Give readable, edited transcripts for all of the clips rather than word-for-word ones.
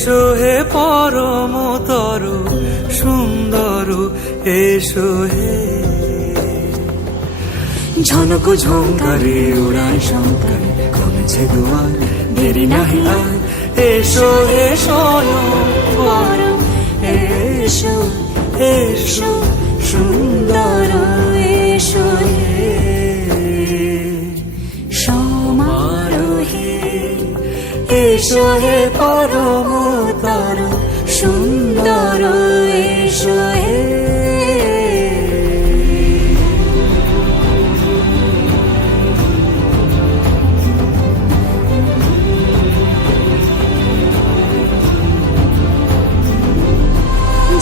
এসো হে পরমতর সুন্দর, এসো হে। ঝনক ঝঙ্কারে উড়ায় শঙ্কারে কমেছে দুয়ার, দেরি নাহি আর। এসো হে স্বয়ং পরম, এসো এসো সুন্দর, এসো হে সমারোহে। এসো হে পরমতর সুন্দর, এসো হে।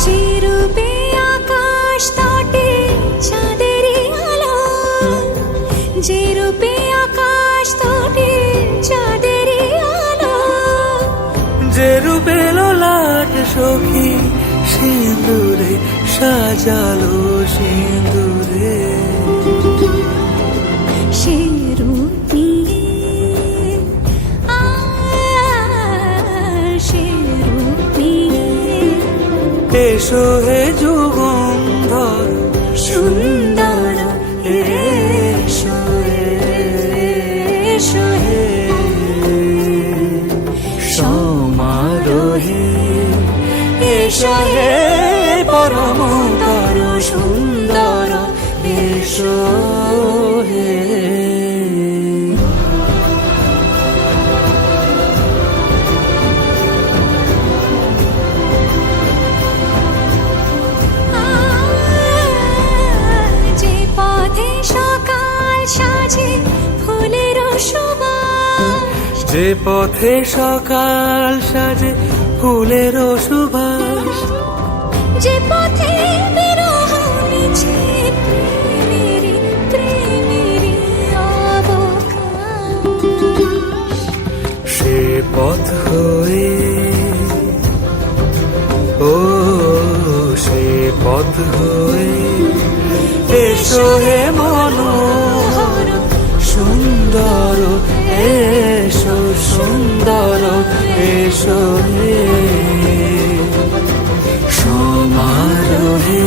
যে রূপে আকাশ তটে চাঁদেরই আলো, যে রূপে আকাশ তটে চাঁদেরই আলো, যে রূপে ললাট সখী সিঁদুরে সাজালো সিঁদুরে। সে রূপ নিয়ে সে রূপ নিয়ে এসো হে যুগন্ধর সুন্দর, এসো এসো হে সমারোহে। এসো হে পরমতর সুন্দর, এসো হে। যে পথে সকাল সাজে ফুলের সুবাস, যে পথে সকাল সাজে ফুলের সুবাস, যে পথে বিরহ মিছে প্রেমেরই প্রেমেরই অবকাশ, সে পথ হয়ে ও সে পথ হয়ে। এসো হে মনোহর সুন্দর, এসো সুন্দর, এসো হে সমারোহে।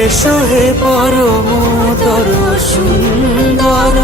এসো হে পরমতর সুন্দর,